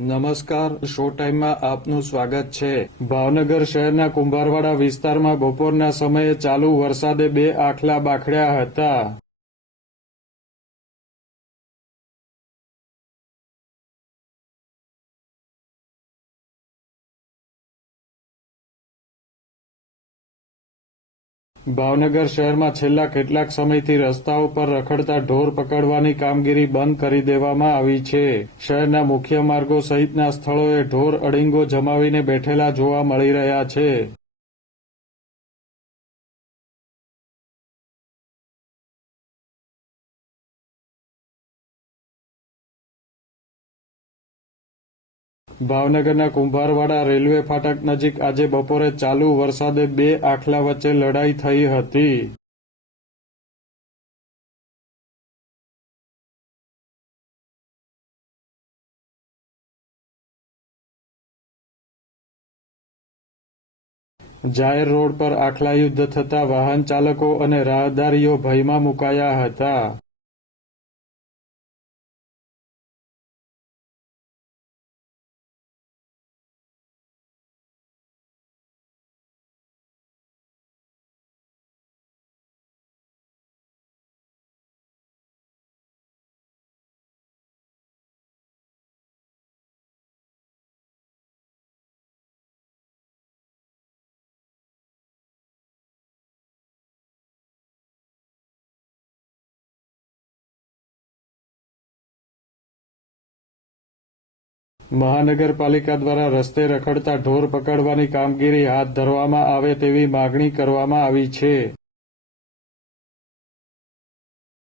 નમસ્કાર શો ટાઈમમાં આપનું સ્વાગત છે. ભાવનગર શહેરના કુંભારવાડા વિસ્તારમાં બપોરના સમયે ચાલુ વરસાદે બે આખલા બાખડ્યા હતા. ભાવનગર શહેરમાં છેલ્લા કેટલાક સમયથી રસ્તાઓ પર રખડતા ઢોર પકડવાની કામગીરી બંધ કરી દેવામાં આવી છે. શહેરના મુખ્ય માર્ગો સહિતના સ્થળોએ ઢોર અડીંગો જમાવીને બેઠેલા જોવા મળી રહ્યા છે. ભાવનગરના કુંભારવાડા રેલવે ફાટક નજીક આજે બપોરે ચાલુ વરસાદે બે આખલા વચ્ચે લડાઈ થઈ હતી. જાહેર રોડ પર આખલા યુદ્ધ થતા વાહન ચાલકો અને રાહદારીઓ ભયમાં મુકાયા હતા. મહાનગરપાલિકા દ્વારા રસ્તે રખડતા ઢોર પકડવાની કામગીરી હાથ ધરવામાં આવે તેવી માગણી કરવામાં આવી છે.